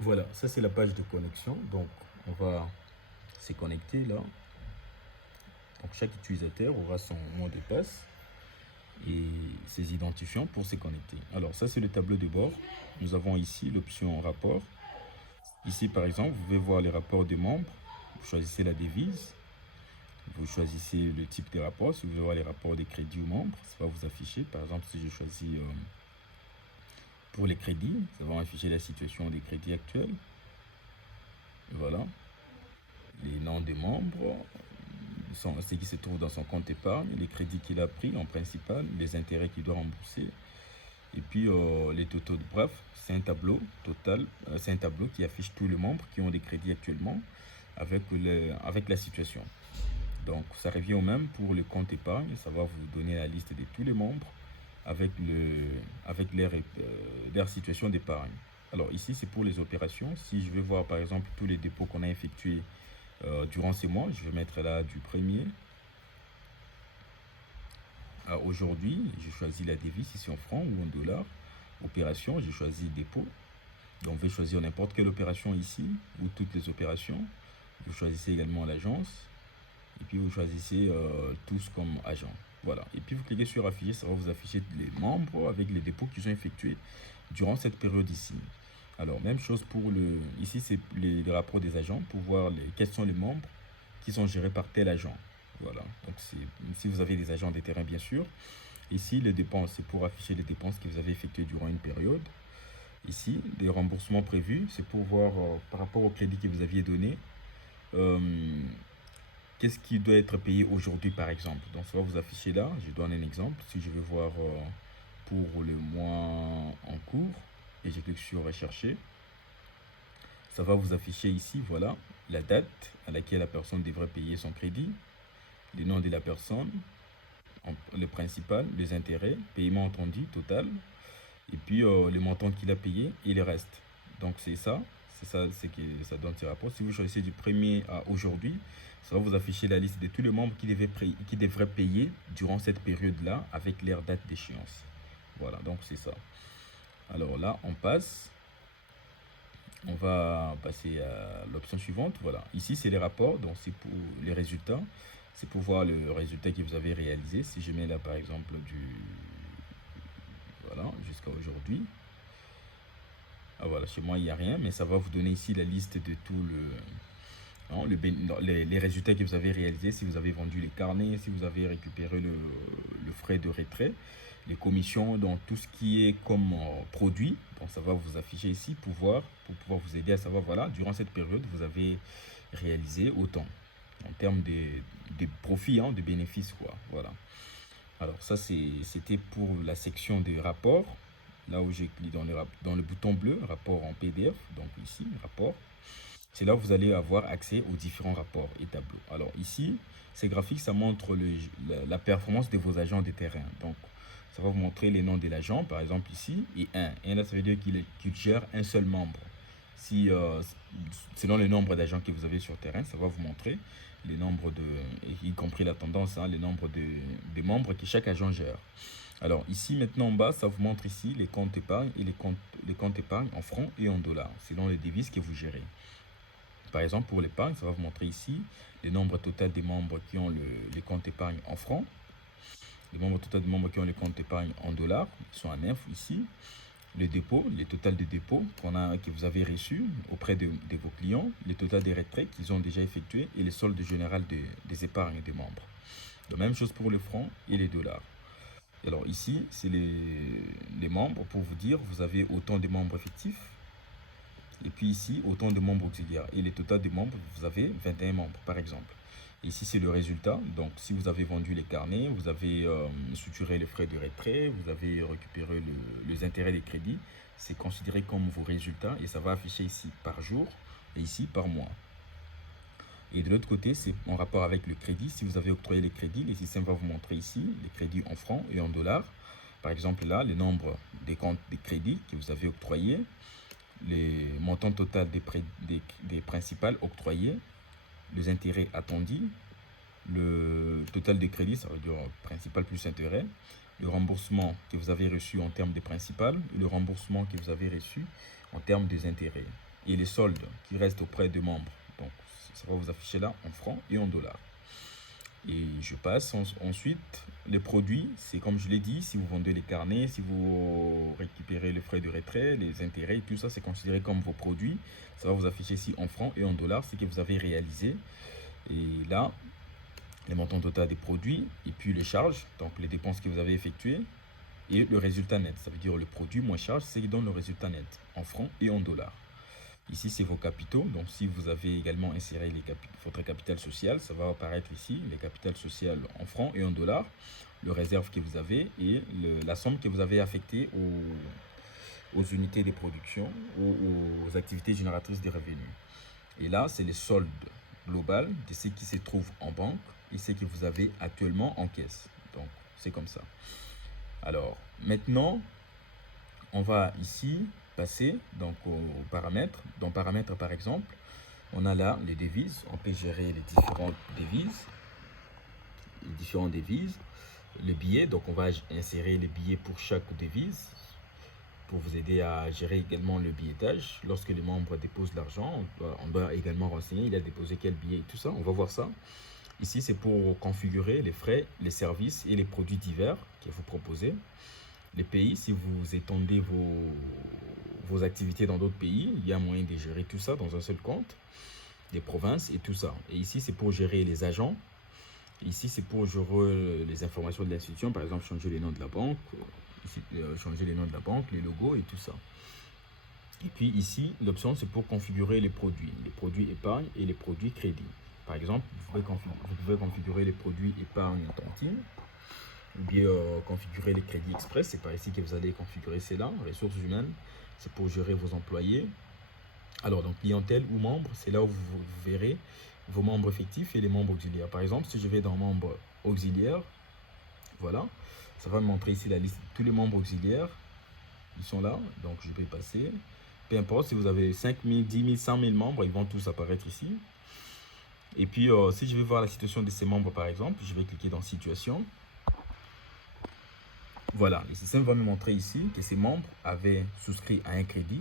Voilà, ça c'est la page de connexion. Donc on va se connecter là. Donc chaque utilisateur aura son mot de passe et ses identifiants pour se connecter. Alors ça c'est le tableau de bord. Nous avons ici l'option rapport. Ici par exemple, vous pouvez voir les rapports des membres. Vous choisissez la devise. Vous choisissez le type de rapport. Si vous voulez voir les rapports des crédits aux membres, ça va vous afficher. Par exemple, si je choisis pour les crédits, ça va afficher la situation des crédits actuels. Voilà. Les noms des membres, ce qui se trouve dans son compte épargne, les crédits qu'il a pris en principal, les intérêts qu'il doit rembourser, et puis les totaux. Bref, c'est un tableau total, c'est un tableau qui affiche tous les membres qui ont des crédits actuellement avec la situation. Donc ça revient au même pour le compte épargne, ça va vous donner la liste de tous les membres avec leur situation d'épargne. Alors ici c'est pour les opérations. Si je veux voir par exemple tous les dépôts qu'on a effectués durant ces mois, je vais mettre là du premier à aujourd'hui. J'ai choisi la devise ici en francs ou en dollars. Opération, j'ai choisi dépôt. Donc vous pouvez choisir n'importe quelle opération ici ou toutes les opérations. Vous choisissez également l'agence et puis vous choisissez tous comme agent. Voilà. Et puis vous cliquez sur afficher, ça va vous afficher les membres avec les dépôts qu'ils ont effectués durant cette période ici. Alors même chose pour ici c'est les rapports des agents pour voir quels sont les membres qui sont gérés par tel agent. Voilà. Donc si vous avez des agents de terrain bien sûr. Ici les dépenses, c'est pour afficher les dépenses que vous avez effectuées durant une période. Ici, les remboursements prévus, c'est pour voir par rapport au crédit que vous aviez donné, euh, qu'est-ce qui doit être payé aujourd'hui par exemple. Donc ça va vous afficher là, je donne un exemple. Si je veux voir pour le mois en cours, et je clique sur rechercher, ça va vous afficher ici, voilà, la date à laquelle la personne devrait payer son crédit, le nom de la personne, le principal, les intérêts, paiement entendu, total, et puis le montant qu'il a payé et le reste. Donc c'est ça, c'est que ça donne ces rapports. Si vous choisissez du premier à aujourd'hui, ça va vous afficher la liste de tous les membres qui devraient payer durant cette période-là avec leur date d'échéance. Voilà, donc c'est ça. Alors là, on va passer à l'option suivante. Voilà, ici c'est les rapports, donc c'est pour les résultats. C'est pour voir le résultat que vous avez réalisé. Si je mets là par exemple voilà, jusqu'à aujourd'hui. Ah voilà, chez moi il n'y a rien, mais ça va vous donner ici la liste de tout les résultats que vous avez réalisés, si vous avez vendu les carnets, si vous avez récupéré le frais de retrait, les commissions, donc tout ce qui est comme produit. Donc ça va vous afficher ici pour pouvoir vous aider à savoir, voilà, durant cette période, vous avez réalisé autant en termes de profits, de bénéfices, quoi. Voilà. Alors ça, c'était pour la section des rapports. Là où j'ai cliqué dans le bouton bleu, rapport en PDF, donc ici, rapport. C'est là où vous allez avoir accès aux différents rapports et tableaux. Alors ici, ces graphiques, ça montre la performance de vos agents de terrain. Donc, ça va vous montrer les noms de l'agent, par exemple ici, et un. Et là, ça veut dire qu'il gère un seul membre. Si, selon le nombre d'agents que vous avez sur terrain, ça va vous montrer les nombres y compris la tendance, les nombres de membres que chaque agent gère. Alors ici, maintenant en bas, ça vous montre ici les comptes épargne et les comptes épargne en francs et en dollars, selon les devises que vous gérez. Par exemple, pour l'épargne, ça va vous montrer ici le nombre total des membres qui ont les comptes épargne en francs, le nombre total des membres qui ont les comptes épargne en dollars, ils sont à 9 ici. Le dépôt, le total de dépôts que vous avez reçus auprès de vos clients, le total des retraits qu'ils ont déjà effectués et le solde général des épargnes des membres. La même chose pour le franc et les dollars. Alors ici, c'est les membres pour vous dire, vous avez autant de membres effectifs. Et puis ici, autant de membres auxiliaires. Et le total de membres, vous avez 21 membres par exemple. Ici, c'est le résultat. Donc, si vous avez vendu les carnets, vous avez structuré les frais de retrait, vous avez récupéré les intérêts des crédits, c'est considéré comme vos résultats et ça va afficher ici par jour et ici par mois. Et de l'autre côté, c'est en rapport avec le crédit. Si vous avez octroyé les crédits, le système va vous montrer ici les crédits en francs et en dollars. Par exemple, là, le nombre des comptes des crédits que vous avez octroyés, les montants total des principales octroyées, les intérêts attendus, le total de crédit, ça veut dire principal plus intérêt, le remboursement que vous avez reçu en termes de principal, le remboursement que vous avez reçu en termes des intérêts. et les soldes qui restent auprès des membres. Donc, ça va vous afficher là en francs et en dollars. Et je passe ensuite, les produits, c'est comme je l'ai dit, si vous vendez les carnets, si vous récupérez les frais de retrait, les intérêts, tout ça, c'est considéré comme vos produits. Ça va vous afficher ici en francs et en dollars, ce que vous avez réalisé. Et là, les montants total des produits, et puis les charges, donc les dépenses que vous avez effectuées, et le résultat net. Ça veut dire le produit moins charge, c'est qui donne le résultat net, en francs et en dollars. Ici, c'est vos capitaux. Donc, si vous avez également inséré votre capital social, ça va apparaître ici, les capitals social en francs et en dollars, le réserve que vous avez et la somme que vous avez affectée aux unités de production ou aux activités génératrices de revenus. Et là, c'est les soldes global de ce qui se trouve en banque et ce que vous avez actuellement en caisse. Donc, c'est comme ça. Alors, maintenant, on va ici passer donc aux paramètres. Dans paramètres, par exemple, on a là les devises. On peut gérer les différentes devises. Les billets, donc on va insérer les billets pour chaque devise pour vous aider à gérer également le billettage. Lorsque les membres déposent l'argent, on doit également renseigner il a déposé quel billet et tout ça. On va voir ça. Ici, c'est pour configurer les frais, les services et les produits divers que vous proposez. Les pays, si vous étendez vos activités dans d'autres pays, il y a moyen de gérer tout ça dans un seul compte. Les provinces et tout ça. Et ici, c'est pour gérer les agents. Ici, c'est pour gérer les informations de l'institution, par exemple, changer les noms de la banque, ici, changer les noms de la banque, les logos et tout ça. Et puis ici, l'option, c'est pour configurer les produits épargne et les produits crédit. Par exemple, vous pouvez configurer les produits épargne en tontine, ou bien configurer les crédits express. C'est par ici que vous allez configurer cela. Ressources humaines, c'est pour gérer vos employés. Alors, donc clientèle ou membres, c'est là où vous verrez vos membres effectifs et les membres auxiliaires. Par exemple, si je vais dans membres auxiliaires, voilà, ça va me montrer ici la liste de tous les membres auxiliaires. Ils sont là, donc je vais passer. Peu importe, si vous avez 5 000, 10 000, 100 000 membres, ils vont tous apparaître ici. Et puis, si je vais voir la situation de ces membres, par exemple, je vais cliquer dans Situation. Voilà, le système va me montrer ici que ces membres avaient souscrit à un crédit,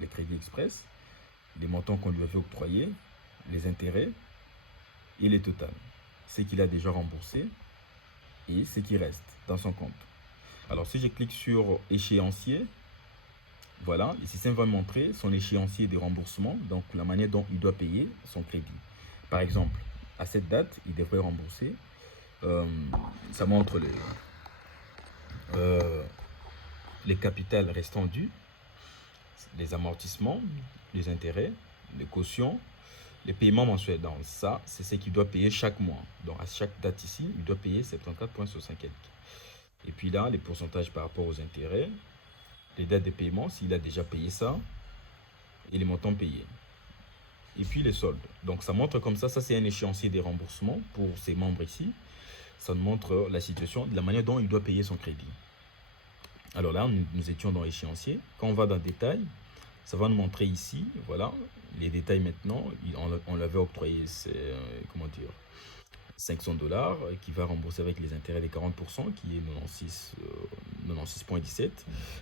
le crédit express, les montants qu'on lui avait octroyés, les intérêts et les totals. Ce qu'il a déjà remboursé et ce qui reste dans son compte. Alors, si je clique sur échéancier, voilà, le système va me montrer son échéancier de remboursement, donc la manière dont il doit payer son crédit. Par exemple, à cette date, il devrait rembourser. Ça montre les capitales restants dus, les amortissements, les intérêts, les cautions, les paiements mensuels. Donc ça, c'est ce qu'il doit payer chaque mois. Donc à chaque date ici, il doit payer 74,65 quelques. Et puis là, les pourcentages par rapport aux intérêts, les dates de paiement, s'il a déjà payé ça, et les montants payés. Et puis les soldes. Donc ça montre comme ça c'est un échéancier des remboursements pour ces membres ici. Ça nous montre la situation, la manière dont il doit payer son crédit. Alors là, nous étions dans l'échéancier. Quand on va dans le détail, ça va nous montrer ici, voilà, les détails maintenant. On l'avait octroyé, comment dire, 500 $, qui va rembourser avec les intérêts des 40%, qui est 96,17.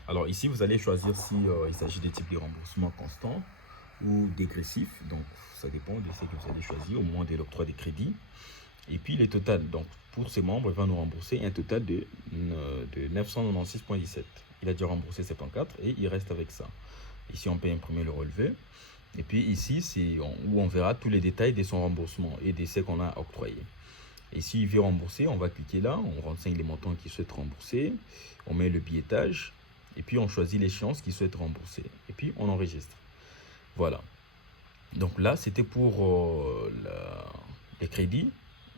Alors ici, vous allez choisir si il s'agit de type de remboursement constant ou dégressif. Donc, ça dépend de ce que vous allez choisir au moment de l'octroi des crédits. Et puis, les totals. Donc, pour ces membres, il va nous rembourser un total de 996,17. Il a déjà remboursé 74 et il reste avec ça. Ici, on peut imprimer le relevé. Et puis ici, c'est où on verra tous les détails de son remboursement et de ce qu'on a octroyé. Et s'il veut rembourser, on va cliquer là, on renseigne les montants qu'il souhaite rembourser, on met le billettage, et puis on choisit l'échéance qu'il souhaite rembourser. Et puis on enregistre. Voilà. Donc là, c'était pour les crédits.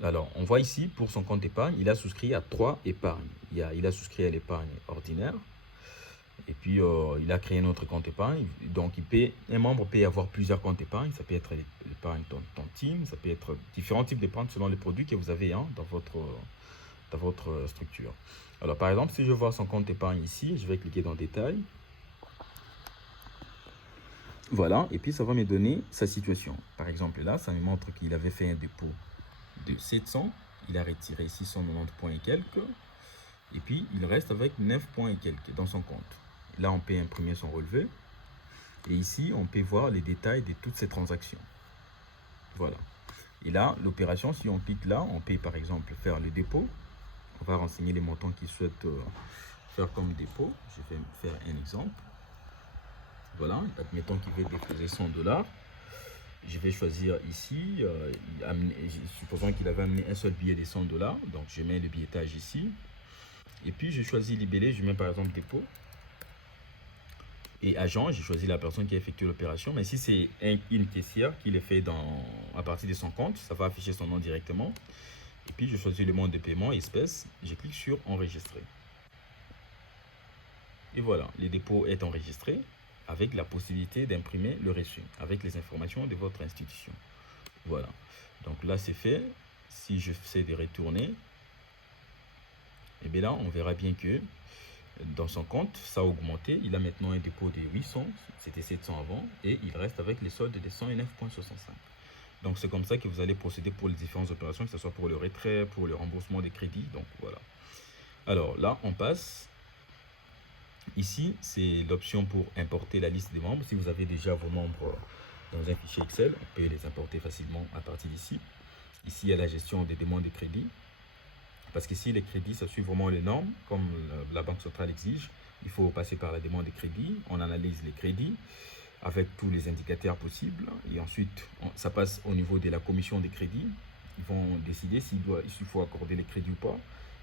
Alors, on voit ici, pour son compte épargne, il a souscrit à 3 épargnes. Il a souscrit à l'épargne ordinaire. Et puis, il a créé un autre compte épargne. Donc, un membre peut avoir plusieurs comptes épargne. Ça peut être l'épargne tontine, ça peut être différents types d'épargne selon les produits que vous avez dans votre structure. Alors, par exemple, si je vois son compte épargne ici, je vais cliquer dans Détail. Voilà, et puis ça va me donner sa situation. Par exemple, là, ça me montre qu'il avait fait un dépôt de 700. Il a retiré 690 points et quelques. Et puis, il reste avec 9 points et quelques dans son compte. Là, on peut imprimer son relevé. Et ici, on peut voir les détails de toutes ces transactions. Voilà. Et là, l'opération, si on clique là, on peut par exemple faire le dépôt. On va renseigner les montants qu'il souhaite faire comme dépôt. Je vais faire un exemple. Voilà, admettons qu'il veut déposer 100 $. Je vais choisir ici, supposons qu'il avait amené un seul billet de 100 $. Donc, je mets le billettage ici. Et puis, je choisis libellé, je mets par exemple dépôt. Et agent, j'ai choisi la personne qui a effectué l'opération. Mais si c'est une caissière qui le fait à partir de son compte, ça va afficher son nom directement. Et puis, je choisis le mode de paiement, espèce. Je clique sur enregistrer. Et voilà, le dépôt est enregistré avec la possibilité d'imprimer le reçu, avec les informations de votre institution. Voilà. Donc là, c'est fait. Si je sais de retourner, et bien là, on verra bien que dans son compte, ça a augmenté. Il a maintenant un dépôt de 800, c'était 700 avant, et il reste avec les soldes de 109,65. Donc c'est comme ça que vous allez procéder pour les différentes opérations, que ce soit pour le retrait, pour le remboursement des crédits. Donc voilà. Alors là, on passe. Ici, c'est l'option pour importer la liste des membres. Si vous avez déjà vos membres dans un fichier Excel, on peut les importer facilement à partir d'ici. Ici, il y a la gestion des demandes de crédit. Parce qu'ici, les crédits, ça suit vraiment les normes, comme la Banque centrale exige. Il faut passer par la demande de crédit. On analyse les crédits avec tous les indicateurs possibles. Et ensuite, ça passe au niveau de la commission des crédits. Ils vont décider s'il faut accorder les crédits ou pas.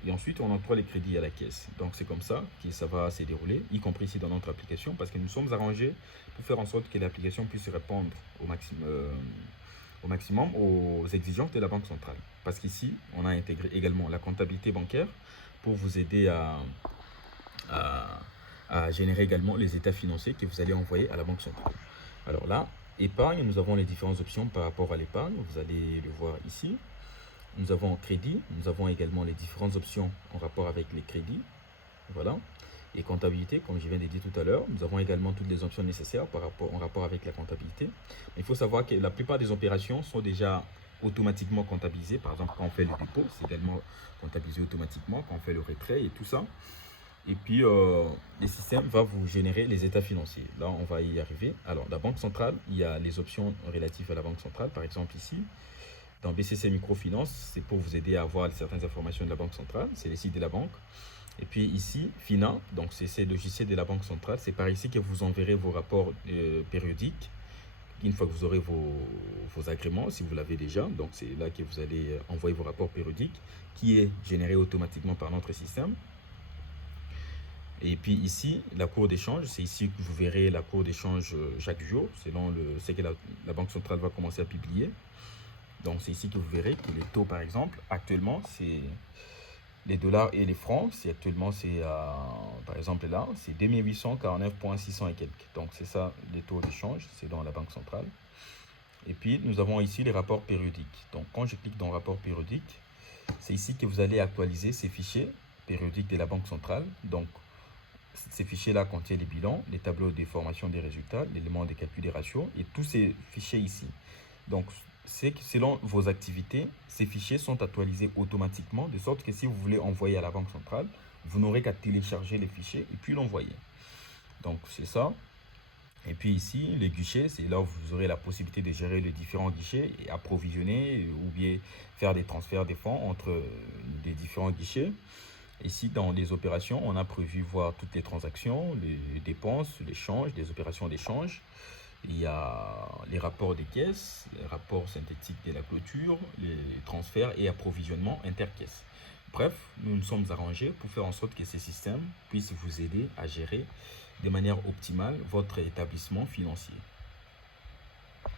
Et ensuite, on octroie les crédits à la caisse. Donc, c'est comme ça que ça va se dérouler, y compris ici dans notre application, parce que nous sommes arrangés pour faire en sorte que l'application puisse répondre au maximum aux exigences de la Banque centrale. Parce qu'ici, on a intégré également la comptabilité bancaire pour vous aider à générer également les états financiers que vous allez envoyer à la Banque centrale. Alors là, épargne, nous avons les différentes options par rapport à l'épargne. Vous allez le voir ici. Nous avons crédit, nous avons également les différentes options en rapport avec les crédits. Voilà. Et comptabilité, comme je viens de dire tout à l'heure, nous avons également toutes les options nécessaires en rapport avec la comptabilité. Mais il faut savoir que la plupart des opérations sont déjà automatiquement comptabilisées. Par exemple, quand on fait le dépôt, c'est également comptabilisé automatiquement, quand on fait le retrait et tout ça. Et puis, le système va vous générer les états financiers. Là, on va y arriver. Alors, la Banque centrale, il y a les options relatives à la Banque centrale. Par exemple, ici, dans BCC Microfinance, c'est pour vous aider à avoir certaines informations de la Banque centrale. C'est le site de la banque. Et puis ici, FINA, donc c'est ces logiciels de la Banque centrale. C'est par ici que vous enverrez vos rapports périodiques. Une fois que vous aurez vos agréments, si vous l'avez déjà, donc c'est là que vous allez envoyer vos rapports périodiques, qui est généré automatiquement par notre système. Et puis ici, la cour d'échange, c'est ici que vous verrez la cour d'échange chaque jour, selon ce que la Banque centrale va commencer à publier. Donc c'est ici que vous verrez que les taux, par exemple, actuellement, c'est les dollars et les francs, actuellement, c'est par exemple là, c'est 2849,600 et quelques. Donc c'est ça les taux d'échange, c'est dans la Banque centrale. Et puis nous avons ici les rapports périodiques. Donc quand je clique dans rapport périodique, c'est ici que vous allez actualiser ces fichiers périodiques de la Banque centrale. Donc ces fichiers-là contiennent les bilans, les tableaux de formation des résultats, l'élément de calcul des ratios et tous ces fichiers ici. Donc, c'est que selon vos activités, ces fichiers sont actualisés automatiquement, de sorte que si vous voulez envoyer à la Banque centrale, vous n'aurez qu'à télécharger les fichiers et puis l'envoyer. Donc, c'est ça. Et puis ici, les guichets, c'est là où vous aurez la possibilité de gérer les différents guichets et approvisionner ou bien faire des transferts des fonds entre les différents guichets. Ici, dans les opérations, on a prévu voir toutes les transactions, les dépenses, l'échange, les opérations d'échange. Il y a les rapports des caisses, les rapports synthétiques de la clôture, les transferts et approvisionnement intercaisses. Bref, nous nous sommes arrangés pour faire en sorte que ces systèmes puissent vous aider à gérer de manière optimale votre établissement financier.